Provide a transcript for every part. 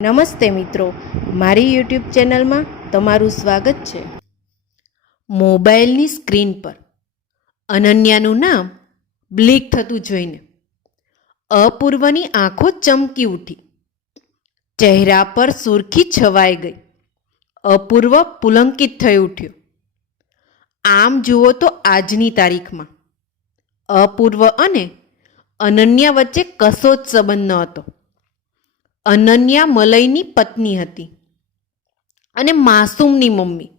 નમસ્તે મિત્રો, મારી યુટ્યુબ ચેનલમાં તમારું સ્વાગત છે. મોબાઈલની સ્ક્રીન પર. અનન્યાનું નામ બ્લિક થતું જોઈને અપૂર્વની આંખો ચમકી ઉઠી. ચહેરા પર સુરખી છવાઈ ગઈ. અપૂર્વ પુલંકિત થઈ ઉઠ્યો. આમ જુઓ તો આજની તારીખમાં. અપૂર્વ અને અનન્યા વચ્ચે કશો જ સંબંધ ન હતો અનન્યા મલયની પત્ની હતી અને માસૂમની મમ્મી.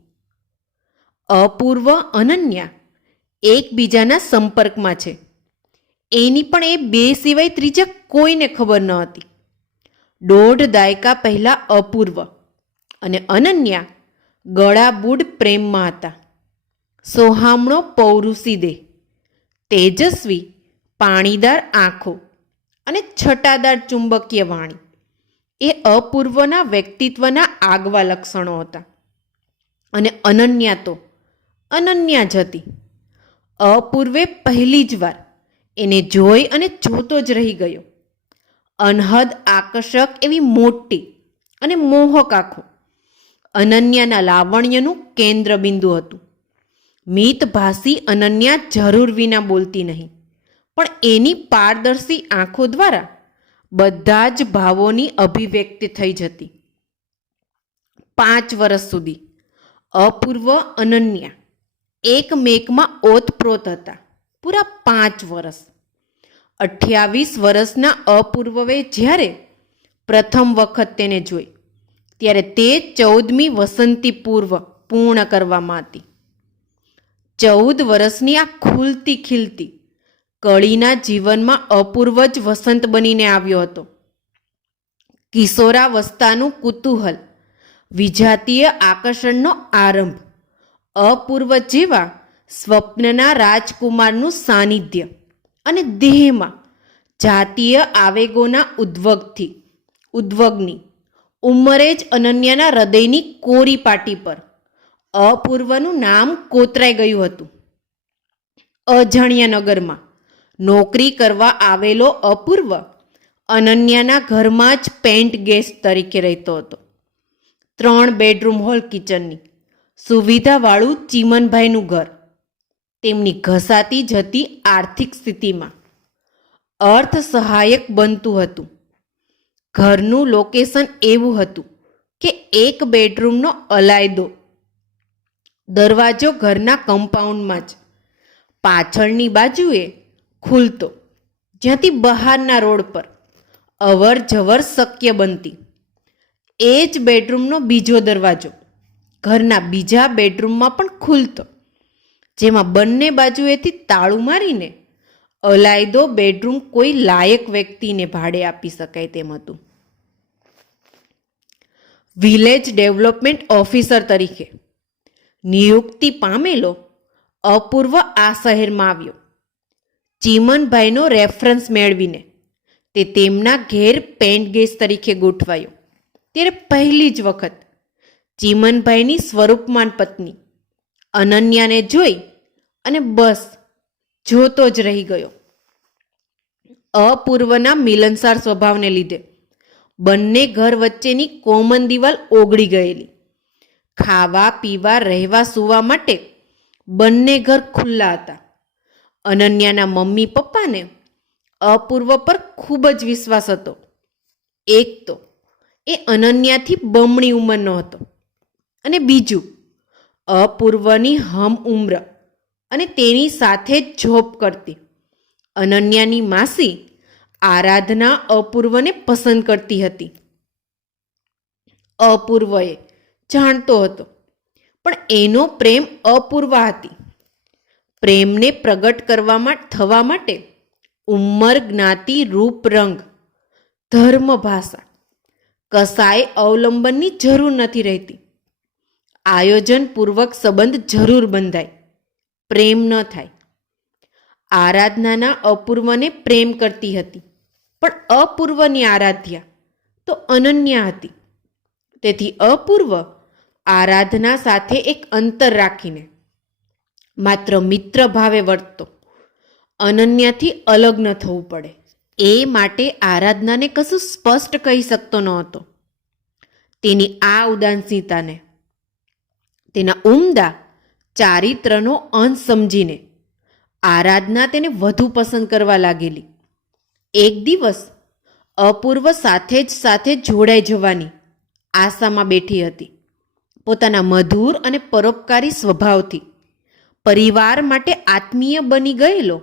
અપૂર્વ અનન્યા એકબીજાના સંપર્કમાં છે. એની પણ એ બે સિવાય ત્રીજા કોઈને ખબર ન હતી. દોઢ દાયકા પહેલાં અપૂર્વ અને અનન્યા ગળાબૂડ પ્રેમમાં હતા. સોહામણો પૌરુષી દેહ તેજસ્વી, પાણીદાર આંખો અને છટાદાર ચુંબકીય વાણી. એ અપૂર્વના વ્યક્તિત્વના આગવા લક્ષણો હતા. અને અનન્યા તો અનન્યા જ હતી. અપૂર્વે પહેલી જ વાર એને જોઈ અને જોતો જ રહી ગયો. અનહદ આકર્ષક એવી મોટી અને મોહક આંખો. અનન્યાના લાવણ્યનું કેન્દ્ર બિંદુ હતું. મિતભાસી અનન્યા જરૂર વિના બોલતી નહીં, પણ એની પારદર્શી આંખો દ્વારા બધા જ ભાવોની અભિવ્યક્તિ થઈ જતી. પાંચ વર્ષ સુધી. અપૂર્વ અનન્યા. એકમેકમાં ઓતપ્રોત હતા. પૂરા પાંચ વર્ષ અઠ્યાવીસ વર્ષના અપૂર્વએ જ્યારે પ્રથમ વખત તેને જોઈ, ત્યારે તે ચૌદમી વસંતી પૂર્વ પૂર્ણ કરવામાં હતી. ચૌદ વર્ષની આ ખુલતી ખીલતી કળીના જીવનમાં અપૂર્વ જ વસંત બનીને આવ્યો હતો. કિશોરાવસ્થાનું કુતૂહલ, વિજાતીય આકર્ષણનો આરંભ, અપૂર્વ જેવા સ્વપ્નના રાજકુમારનું સાનિધ્ય અને દેહમાં જાતીય આવેગોના ઉદ્વગથી, ઉદ્વગની, ઉંમરે જ અનન્યાના હૃદયની કોરી પાટી પર, અપૂર્વનું નામ કોતરાઈ ગયું હતું. અજાણ્યા નગરમાં નોકરી કરવા આવેલો અપૂર્વ અનન્યાના ઘરમાં જ પેન્ટ ગેસ્ટ તરીકે રહેતો હતો. ત્રણ બેડરૂમ હોલ કિચનની સુવિધાવાળું ચીમનભાઈનું ઘર. તેમની ઘસાતી જતી આર્થિક સ્થિતિમાં અર્થ સહાયક બનતું હતું. ઘરનું લોકેશન એવું હતું કે એક બેડરૂમનો અલાયદો દરવાજો ઘરના કમ્પાઉન્ડમાં જ. પાછળની બાજુએ ખુલતો. જ્યાંથી બહારના રોડ પર અવર જવર શક્ય બનતી. એ જ બેડરૂમનો બીજો દરવાજો. ઘરના બીજા બેડરૂમમાં પણ ખુલતો. જેમાં બંને બાજુએથી તાળું મારીને અલાયદો બેડરૂમ કોઈ લાયક વ્યક્તિને ભાડે આપી શકાય તેમ હતું. વિલેજ ડેવલપમેન્ટ ઓફિસર તરીકે નિયુક્તિ પામેલો અપૂર્વ આ શહેરમાં આવ્યો. ચીમનભાઈનો રેફરન્સ મેળવીને તે તેમના ઘેર પેન્ટ ગેસ તરીકે ગોઠવાયો. ત્યારે પહેલી જ વખત ચીમનભાઈની સ્વરૂપમાન પત્ની અનન્યાને જોઈ અને બસ જોતો જ રહી ગયો. અપૂર્વના મિલનસાર સ્વભાવને લીધે બંને ઘર વચ્ચેની કોમન દિવાલ ઓગળી ગયેલી. ખાવા, પીવા, રહેવા, સૂવા માટે બંને ઘર ખુલ્લા હતા. અનન્યાના મમ્મી પપ્પાને અપૂર્વ પર ખૂબ જ વિશ્વાસ હતો. એક તો એ અનન્યાથી બમણી ઉંમરનો હતો અને બીજું, અપૂર્વની હમ ઉમ્ર અને તેની સાથે જ જોબ કરતી. અનન્યાની માસી આરાધના અપૂર્વને પસંદ કરતી હતી. અપૂર્વએ જાણતો હતો, પણ એનો પ્રેમ અપૂર્વા હતી. પ્રેમને પ્રગટ કરવામાં થવા માટે ઉંમર, જ્ઞાતિ, રૂપ, રંગ, ધર્મ, ભાષા કસાય અવલંબનની જરૂર નથી રહેતી. આયોજનપૂર્વક સંબંધ જરૂર બંધાય. પ્રેમ ન થાય. આરાધનાના અપૂર્વને પ્રેમ કરતી હતી. પણ અપૂર્વની આરાધ્યા તો અનન્યા હતી. તેથી અપૂર્વ આરાધના સાથે એક અંતર રાખીને માત્ર મિત્ર ભાવે વર્તતો. અનન્યાથી અલગ ન થવું પડે. એ માટે આરાધનાને કશું સ્પષ્ટ કહી શકતો ન હતો તેની આ ઉદાસીનતાને, તેના ઉમદા ચારિત્રનો અંશ સમજીને આરાધના તેને વધુ પસંદ કરવા લાગેલી. એક દિવસ અપૂર્વ સાથે જ સાથે જોડાઈ જવાની આશામાં બેઠી હતી. પોતાના મધુર અને પરોપકારી સ્વભાવથી પરિવાર માટે આત્મીય બની ગયેલો,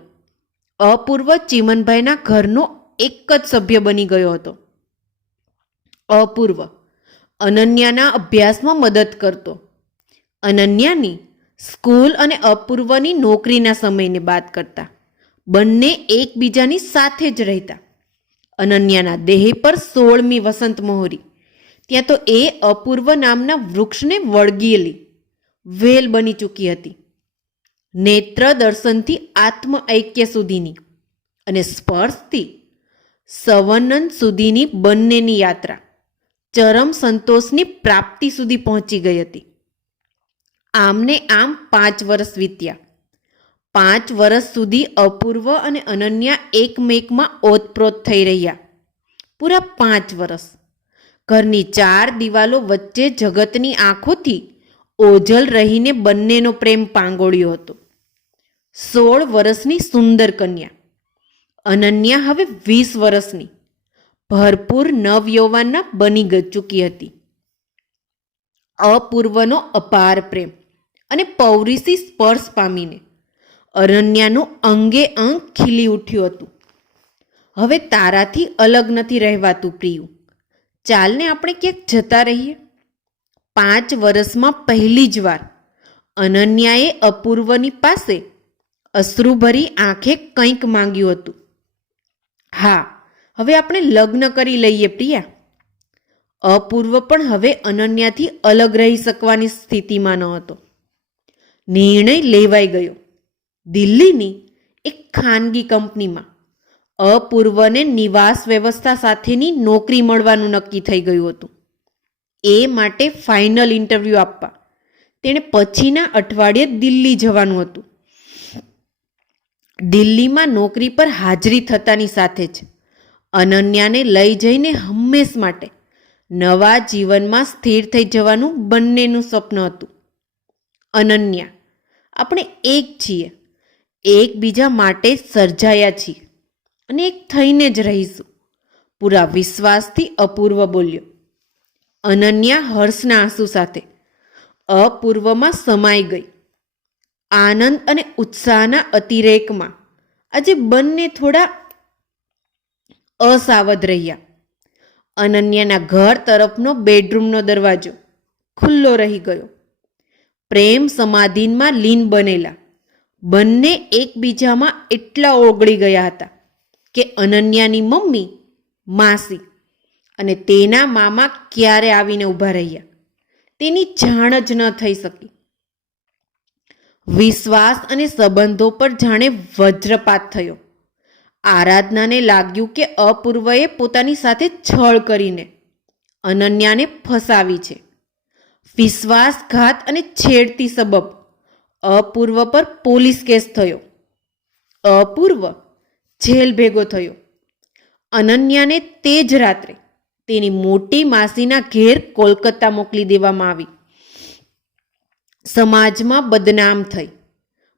અપૂર્વ ચીમનભાઈના ઘરનો એક જ સભ્ય બની ગયો હતો. અપૂર્વ અનન્યાના અભ્યાસમાં મદદ કરતો. અનન્યાની સ્કૂલ અને અપૂર્વની નોકરીના સમયને બાદ કરતા. બંને એકબીજાની સાથે જ રહેતા. અનન્યાના દેહ પર સોળમી વસંત મોહરી. ત્યાં તો એ અપૂર્વ નામના વૃક્ષને વળગેલી વેલ બની ચૂકી હતી. નેત્ર દર્શનથી આત્મ ઐક્ય સુધીની અને સ્પર્શથી સવનન સુધીની બંનેની યાત્રા ચરમ સંતોષની પ્રાપ્તિ સુધી પહોંચી ગઈ હતી. આમને આમ પાંચ વર્ષ વીત્યા. પાંચ વર્ષ સુધી અપૂર્વ અને અનન્યા એકમેકમાં ઓતપ્રોત થઈ રહ્યા. પૂરા પાંચ વર્ષ. ઘરની ચાર દિવાલો વચ્ચે જગતની આંખોથી ઓજલ રહીને બંનેનો પ્રેમ પાંગોળ્યો હતો. સોળ વર્ષની સુંદર કન્યા. અનન્યા હવે વીસ વર્ષની ભરપૂર નવયૌવનના બની ચૂકી હતી. અપૂર્વનો અપાર પ્રેમ અને પૌરીસી સ્પર્શ પામીને અરણ્યાનું અંગે અંગ ખીલી ઉઠ્યું હતું. હવે તારાથી અલગ નથી રહેવાતું પ્રિયું. ચાલને આપણે ક્યાંક જતા રહીએ? પાંચ વર્ષમાં પહેલી જ વાર અનન્યાએ અપૂર્વની પાસે અશ્રુભરી આંખે કંઈક માંગ્યું હતું. હા, હવે આપણે લગ્ન કરી લઈએ પ્રિયા. અપૂર્વ પણ હવે અનન્યાથી અલગ રહી શકવાની સ્થિતિમાં ન હતો. નિર્ણય લેવાઈ ગયો. દિલ્હીની એક ખાનગી કંપનીમાં. અપૂર્વને નિવાસ વ્યવસ્થા સાથેની નોકરી મળવાનું નક્કી થઈ ગયું હતું. એ માટે ફાઇનલ ઇન્ટરવ્યૂ આપવા. તેણે પછીના અઠવાડિયે દિલ્હી જવાનું હતું. દિલ્હીમાં નોકરી પર હાજરી થતાની સાથે જ અનન્યાને લઈ જઈને હંમેશ માટે નવા જીવનમાં સ્થિર થઈ જવાનું બંનેનું સ્વપ્ન હતું. અનન્યા, આપણે એક છીએ, એકબીજા માટે સર્જાયા છીએ અને એક થઈને જ રહીશું, પૂરા વિશ્વાસથી અપૂર્વ બોલ્યો. અનન્યા હર્ષના આંસુ સાથે અપૂર્વમાં સમાઈ ગઈ. આનંદ અને ઉત્સાહના અતિરેકમાં. આજે બંને થોડા અસાવધ રહ્યા. અનન્યાના ઘર તરફનો બેડરૂમનો દરવાજો ખુલ્લો રહી ગયો. પ્રેમ સમાધિનમાં લીન બનેલા. બંને એકબીજામાં એટલા ઓગળી ગયા હતા કે અનન્યાની મમ્મી, માસી અને તેના મામા ક્યારે આવીને ઊભા રહ્યા. તેની જાણ જ ન થઈ શકી. વિશ્વાસ અને સંબંધો પર જાણે વજ્રપાત થયો. આરાધનાને લાગ્યું કે અપૂર્વએ પોતાની સાથે છળ કરીને અનન્યાને ફસાવી છે. વિશ્વાસઘાત અને છેડતી સબબ અપૂર્વ પર પોલીસ કેસ થયો. અપૂર્વ જેલ ભેગો થયો. અનન્યાને તે જ રાત્રે તેની મોટી માસીના ઘેર કોલકાતા મોકલી દેવામાં આવી. સમાજમાં બદનામ થઈ.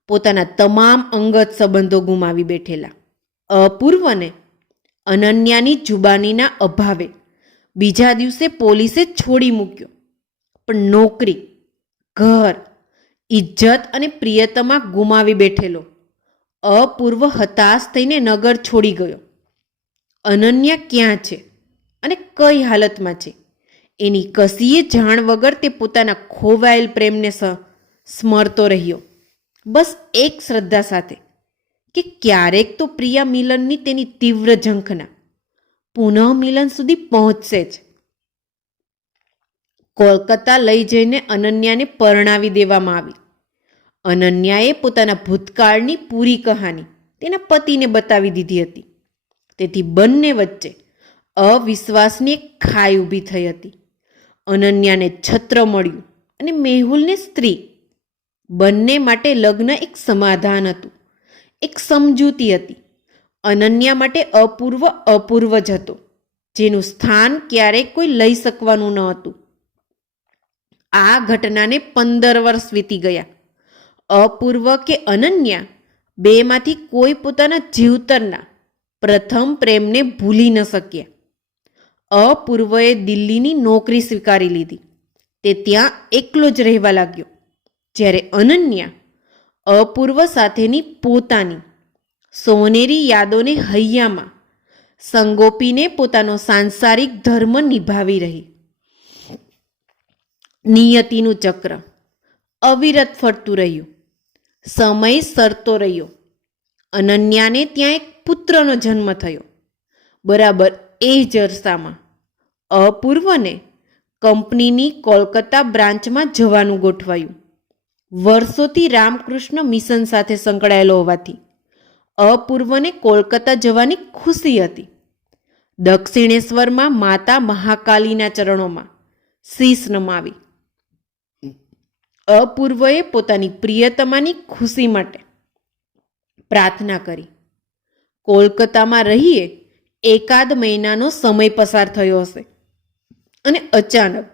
પોતાના તમામ અંગત સંબંધો ગુમાવી બેઠેલા. અપૂર્વને અનન્યાની જુબાનીના અભાવે બીજા દિવસે પોલીસે છોડી મૂક્યો. પણ નોકરી, ઘર ઇજ્જત અને પ્રિયતમા ગુમાવી બેઠેલો. અપૂર્વ હતાશ થઈને નગર છોડી ગયો. અનન્યા ક્યાં છે અને કઈ હાલતમાં છે? એની કસીએ જાણ વગર તે પોતાના ખોવાયેલ પ્રેમને સ્મરતો રહ્યો. બસ એક શ્રદ્ધા સાથે કે ક્યારેક તો પ્રિયા મિલનની તેની તીવ્ર ઝંખના. પુનઃ મિલન સુધી પહોંચશે જ. કોલકાતા લઈ જઈને અનન્યાને પરણાવી દેવામાં આવી. અનન્યાએ પોતાના ભૂતકાળની પૂરી કહાની તેના પતિને બતાવી દીધી હતી. તેથી બંને વચ્ચે અવિશ્વાસની એક ખાઈ ઊભી થઈ હતી. અનન્યાને છત્ર મળ્યું અને મેહુલને સ્ત્રી. બંને માટે લગ્ન એક સમાધાન હતું. એક સમજૂતી હતી. અનન્યા માટે અપૂર્વ અપૂર્વ જ હતો. જેનું સ્થાન ક્યારેય કોઈ લઈ શકવાનું ન હતું. આ ઘટનાને પંદર વર્ષ વીતી ગયા. અપૂર્વ કે અનન્યા બેમાંથી કોઈ પોતાના જીવતરના પ્રથમ પ્રેમને ભૂલી ન શક્યા. અપૂર્વએ દિલ્હીની નોકરી સ્વીકારી લીધી. તે ત્યાં એકલો જ રહેવા લાગ્યો. જ્યારે અનન્યા અપૂર્વ સાથેની પોતાની સોનેરી યાદોને હૈયામાં સંગોપીને પોતાનો સાંસારિક ધર્મ નિભાવી રહી. નિયતિનું ચક્ર અવિરત ફરતું રહ્યું. સમય સરતો રહ્યો. અનન્યાને ત્યાં એક પુત્રનો જન્મ થયો. બરાબર એ જરસામાં અપૂર્વને કંપનીની કોલકાતા બ્રાન્ચમાં જવાનું ગોઠવાયું. વર્ષોથી રામકૃષ્ણ મિશન સાથે સંકળાયેલો હોવાથી અપૂર્વને કોલકાતા જવાની ખુશી હતી. દક્ષિણેશ્વરમાં માતા મહાકાલીના ચરણોમાં શીશ નમાવી. અપૂર્વએ પોતાની પ્રિયતમાની ખુશી માટે પ્રાર્થના કરી. કોલકાતામાં રહીએ એકાદ મહિનાનો સમય પસાર થયો હશે. અને અચાનક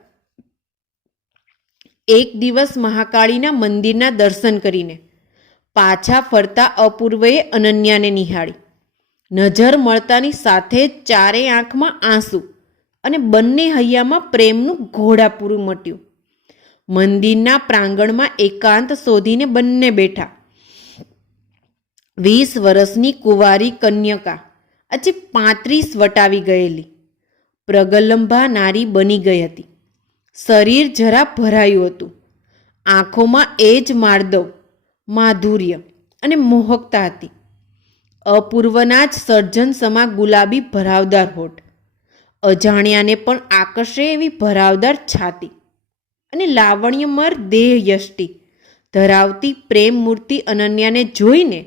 એક દિવસ મહાકાળીના મંદિરના દર્શન કરીને પાછા ફરતા અપૂર્વએ અનન્યાને નિહાળી. નજર મળતાની સાથે ચારે આંખમાં આંસુ અને બંને હૈયામાં પ્રેમનું ઘોડાપૂરું મટ્યું. મંદિરના પ્રાંગણમાં એકાંત શોધીને બંને બેઠા. વીસ વર્ષની કુંવારી કન્યકા આજે પાંત્રીસ વટાવી ગયેલી. પ્રગલંભા નારી બની ગઈ હતી. શરીર જરા ભરાયું હતું. આંખોમાં એ જ માર્દવ માધુર્ય અને મોહકતા હતી. અપૂર્વના જ સર્જન સમા ગુલાબી ભરાવદાર હોઠ. અજાણ્યાને પણ આકર્ષે એવી ભરાવદાર છાતી અને લાવણ્યમર દેહ યષ્ટિ ધરાવતી પ્રેમ મૂર્તિ અનન્યાને જોઈને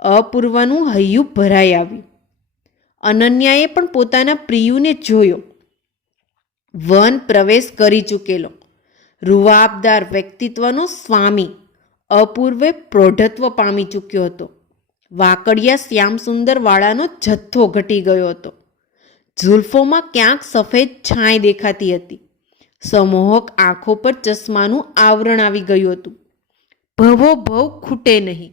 અપૂર્વનું હૈયું ભરાઈ આવ્યું. અનન્યાએ પણ પોતાના પ્રિયુને જોયો. વન પ્રવેશ કરી ચૂકેલો. રૂવાબદાર વ્યક્તિત્વનો સ્વામી અપૂર્વે પ્રૌઢત્વ પામી ચૂક્યો હતો. વાકડિયા શ્યામસુંદર વાળાનો જથ્થો ઘટી ગયો હતો. ઝુલ્ફોમાં ક્યાંક સફેદ છાંય દેખાતી હતી. સમોહક આંખો પર ચશ્માનું આવરણ આવી ગયું હતું. ભવો ભવ ખૂટે નહીં.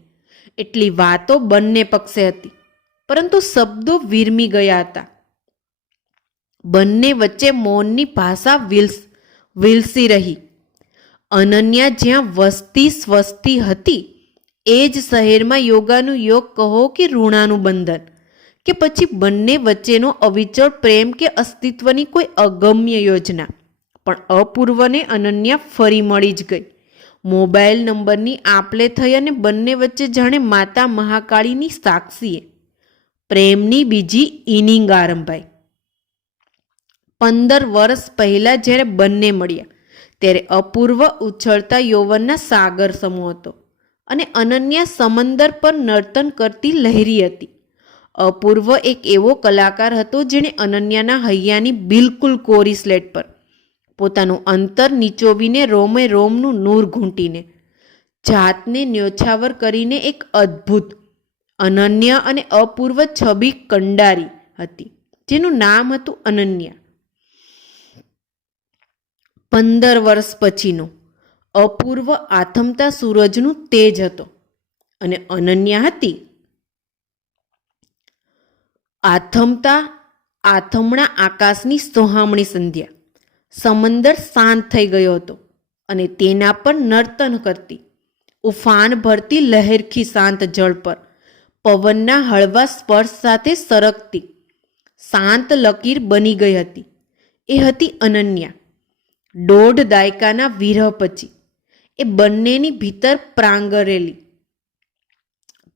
એટલી વાતો બંને પક્ષે હતી. પરંતુ શબ્દો વિરમી ગયા હતા. બંને વચ્ચે મૌનની ભાષા વિલ્સ, વિલસી રહી. અનન્યા જ્યાં વસતી સ્વસ્તી હતી, એ જ શહેરમાં યોગાનું યોગ કહો કે ઋણાનું બંધન કે પછી બંને વચ્ચેનો અવિચળ પ્રેમ કે અસ્તિત્વની કોઈ અગમ્ય યોજના. પણ અપૂર્વને અનન્યા ફરી મળી જ ગઈ. મોબાઈલ નંબરની આપલે થઈ અને બંને વચ્ચે જાણે માતા મહાકાળીની સાક્ષીએ પ્રેમની બીજી ઇનિંગ આરંભાઈ. પંદર વર્ષ પહેલાં જ્યારે બંને મળ્યા, ત્યારે અપૂર્વ ઉછળતા યૌવનના સાગર સમૂહ હતો અને અનન્યા સમંદર પર નર્તન કરતી લહેરી હતી. અપૂર્વ એક એવો કલાકાર હતો જેણે અનન્યાના હૈયાની બિલકુલ કોરી સ્લેટ પર પોતાનું અંતર નીચોવીને રોમે રોમનું નૂર ઘૂંટીને, જાતને ન્યોછાવર કરીને એક અદ્ભુત અનન્ય અને અપૂર્વ છબી કંડારી હતી, જેનું નામ હતું અનન્યા. પંદર વર્ષ પછીનો, અપૂર્વ આથમતા સૂરજનું તેજ હતો અને અનન્યા હતી. આથમતા, આથમણા આકાશની સોહામણી સંધ્યા, સમંદર શાંત થઈ ગયો હતો અને તેના પર નર્તન કરતી, ઉફાન ભરતી લહેરખી શાંત જળ પર પવનના હળવા સ્પર્શ સાથે સરકતી. શાંત લકીર બની ગઈ હતી. એ હતી અનન્યા. દોઢ દાયકાના વિરહ પછી. એ બંનેની ભીતર પ્રાંગરેલી.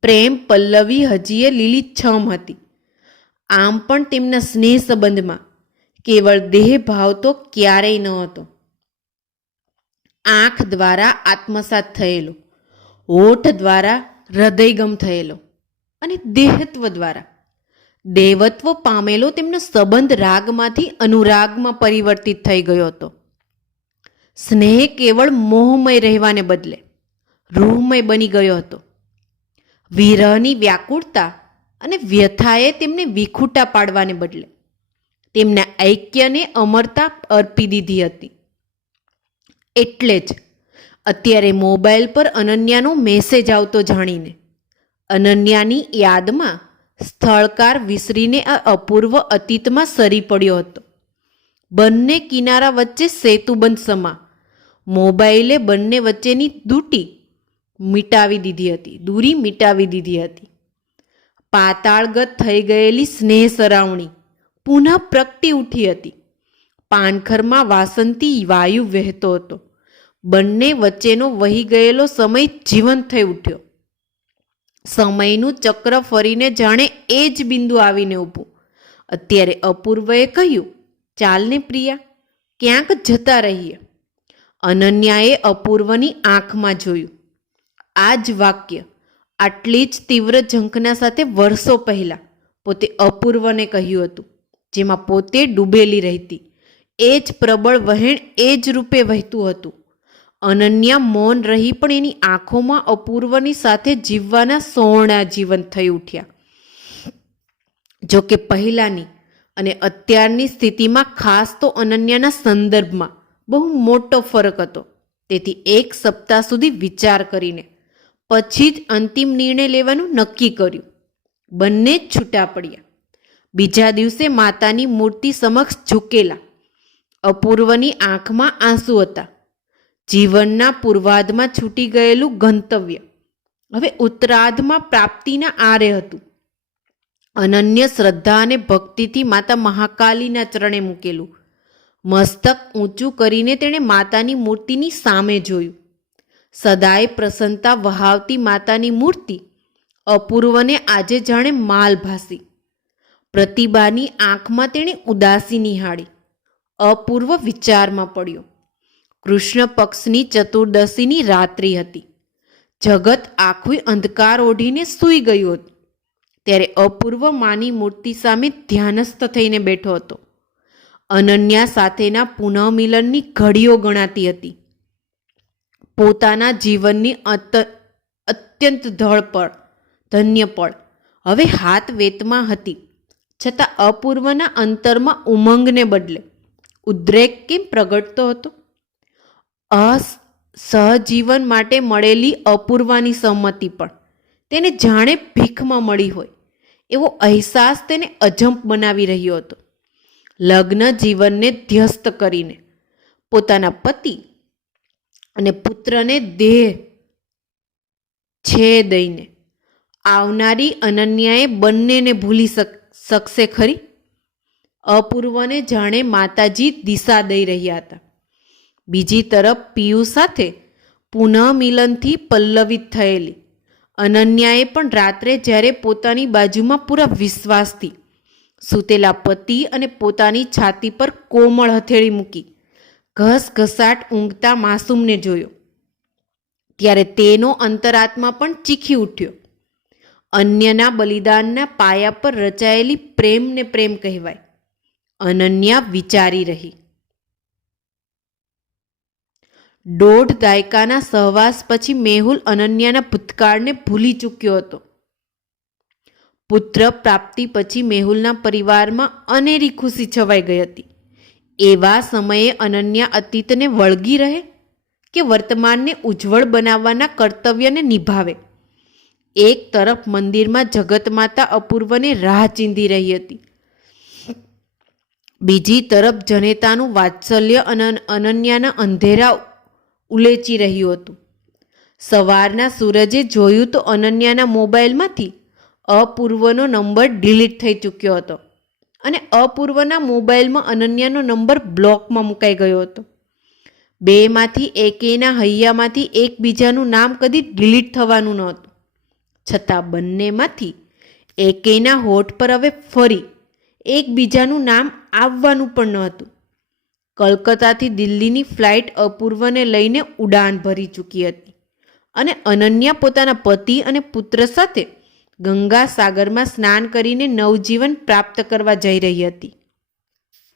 પ્રેમ પલ્લવી હજીએ લીલી છમ હતી. આમ પણ તેમના સ્નેહ સંબંધમાં. કેવળ દેહ ભાવ તો ક્યારેય ન હતો. આંખ દ્વારા આત્મસાત થયેલો. હોઠ દ્વારા હૃદયગમ થયેલો. અને દેહત્વ દ્વારા. દેવત્વ પામેલો તેમનો સંબંધ રાગમાંથી અનુરાગમાં પરિવર્તિત થઈ ગયો હતો. સ્નેહ કેવળ મોહમય રહેવાને બદલે રૂહમય બની ગયો હતો. વિરહની વ્યાકુળતા અને વ્યથાએ તેમને વિખૂટા પાડવાને બદલે તેમના ઐક્યને અમરતા અર્પી દીધી હતી. એટલે જ અત્યારે મોબાઈલ પર અનન્યાનો મેસેજ આવતો જાણીને અનન્યાની યાદમાં સ્થળકાર વિસરીને આ અપૂર્વ અતીતમાં સરી પડ્યો હતો. બંને કિનારા વચ્ચે સેતુબંધ સમા. મોબાઈલે બંને વચ્ચેની દૂટી મિટાવી દીધી હતી, દૂરી મિટાવી દીધી હતી. પાતાળગત થઈ ગયેલી સ્નેહ સરાવણી પુનઃ પ્રગટી ઉઠી હતી. પાનખરમાં વાસંતી વાયુ વહેતો હતો. બંને વચ્ચેનો વહી ગયેલો સમય જીવંત થઈ ઉઠ્યો. સમયનું ચક્ર ફરીને જાણે એ જ બિંદુ આવીને ઊભું. અત્યારે અપૂર્વએ કહ્યું, ચાલને પ્રિયા, ક્યાંક જતા રહીએ. અનન્યાએ અપૂર્વની આંખમાં જોયું. આ જ વાક્ય આટલી જ તીવ્ર ઝંખના સાથે વર્ષો પહેલાં પોતે અપૂર્વને કહ્યું હતું, જેમાં પોતે ડૂબેલી રહેતી. એ જ પ્રબળ વહેણ એ જ રૂપે વહેતું હતું. અનન્યા મૌન રહી પણ એની આંખોમાં અપૂર્વની સાથે જીવવાના સોળા જીવન થઈ ઉઠ્યા. જો કે પહેલાંની અને અત્યારની સ્થિતિમાં ખાસ તો અનન્યાના સંદર્ભમાં બહુ મોટો ફરક હતો. તેથી એક સપ્તાહ સુધી વિચાર કરીને પછી જ અંતિમ નિર્ણય લેવાનું નક્કી કર્યું. બંને જ છૂટા પડ્યા. બીજા દિવસે માતાની મૂર્તિ સમક્ષ ઝૂકેલા. અપૂર્વની આંખમાં આંસુ હતા. જીવનના પૂર્વાધમાં છૂટી ગયેલું ગંતવ્ય. હવે ઉત્તરાધમાં પ્રાપ્તિના આરે હતું. અનન્ય શ્રદ્ધા અને ભક્તિથી માતા મહાકાલીના ચરણે મૂકેલું. મસ્તક ઊંચું કરીને તેણે માતાની મૂર્તિની સામે જોયું. સદાય પ્રસન્નતા વહાવતી માતાની મૂર્તિ અપૂર્વને આજે જાણે માલ ભાસી. પ્રતિભાની આંખમાં તેણે ઉદાસી નિહાળી. અપૂર્વ વિચારમાં પડ્યો. કૃષ્ણ પક્ષની ચતુર્દશીની રાત્રિ હતી. જગત આખું અંધકાર ઓઢીને સૂઈ ગયું હતું. ત્યારે અપૂર્વ માની મૂર્તિ સામે ધ્યાનસ્થ થઈને બેઠો હતો. અનન્યા સાથેના પુનઃમિલનની ઘડીઓ ગણાતી હતી. પોતાના જીવનની અત, અત્યંત ધળપળ ધન્યપળ, હવે હાથ વેતમાં હતી. છતાં અપૂર્વના અંતરમાં ઉમંગને બદલે, ઉદ્રેક કેમ પ્રગટતો હતો? અસ, સહજીવન માટે મળેલી અપૂર્વાની સંમતિ પણ. તેને જાણે ભીખમાં મળી હોય. એવો અહેસાસ તેને અજંપ બનાવી રહ્યો હતો. લગ્ન જીવનને ધ્યસ્ત કરીને. પોતાના પતિ અને પુત્રને દેહ છે દઈને. આવનારી અનન્યાએ બંનેને ભૂલી શક શકશે ખરી? અપૂર્વને જાણે માતાજી દિશા દઈ રહ્યા હતા. બીજી તરફ પિયુ સાથે પુનઃમિલનથી પલ્લવિત થયેલી. અનન્યાએ પણ રાત્રે જ્યારે પોતાની બાજુમાં પૂરા વિશ્વાસથી સૂતેલા પતિ અને પોતાની છાતી પર કોમળ હથેળી મૂકી ઘસઘસાટ ઊંઘતા માસૂમને જોયો. ત્યારે તેનો અંતરાત્મા પણ ચીખી ઉઠ્યો. અન્યના બલિદાનના પાયા પર રચાયેલી પ્રેમને પ્રેમ કહેવાય. અનન્યા વિચારી રહી. દોઢ દાયકાના સહવાસ પછી મેહુલ અનન્યાના ભૂતકાળને ભૂલી ચૂક્યો હતો. પુત્ર પ્રાપ્તિ પછી મેહુલના પરિવારમાં અનેરી ખુશી છવાઈ ગઈ હતી. એવા સમયે અનન્યા અતીતને વળગી રહે કે વર્તમાનને ઉજ્જવળ બનાવવાના કર્તવ્યને નિભાવે? એક તરફ મંદિરમાં જગતમાતા અપૂર્વને રાહ ચીંધી રહી હતી. બીજી તરફ જનેતાનું વાત્સલ્ય અનન્યાના અંધેરા ઉલેચી રહ્યું હતું. સવારના સૂરજે જોયું તો અનન્યાના મોબાઈલમાંથી અપૂર્વનો નંબર ડિલીટ થઈ ચૂક્યો હતો અને અપૂર્વના મોબાઈલમાં અનન્યાનો નંબર બ્લોકમાં મુકાઈ ગયો હતો. બેમાંથી એકેના હૈયામાંથી એકબીજાનું નામ કદી ડિલીટ થવાનું નહોતું. છતાં બંનેમાંથી એકેના હોઠ પર હવે ફરી એકબીજાનું નામ આવવાનું પણ ન હતું કલકત્તાથી દિલ્હીની ફ્લાઇટ અપૂર્વને લઈને ઉડાન ભરી ચૂકી હતી અને અનન્યા પોતાના પતિ અને પુત્ર સાથે ગંગા સાગરમાં સ્નાન કરીને નવજીવન પ્રાપ્ત કરવા જઈ રહી હતી.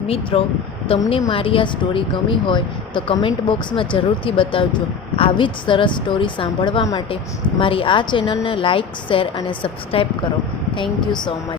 મિત્રો, તમને મારી આ સ્ટોરી ગમી હોય તો કમેન્ટ બોક્સમાં જરૂરથી બતાવજો. આવી જ સરસ સ્ટોરી સાંભળવા માટે મારી આ ચેનલને લાઇક શેર અને સબસ્ક્રાઈબ કરો. Thank you so much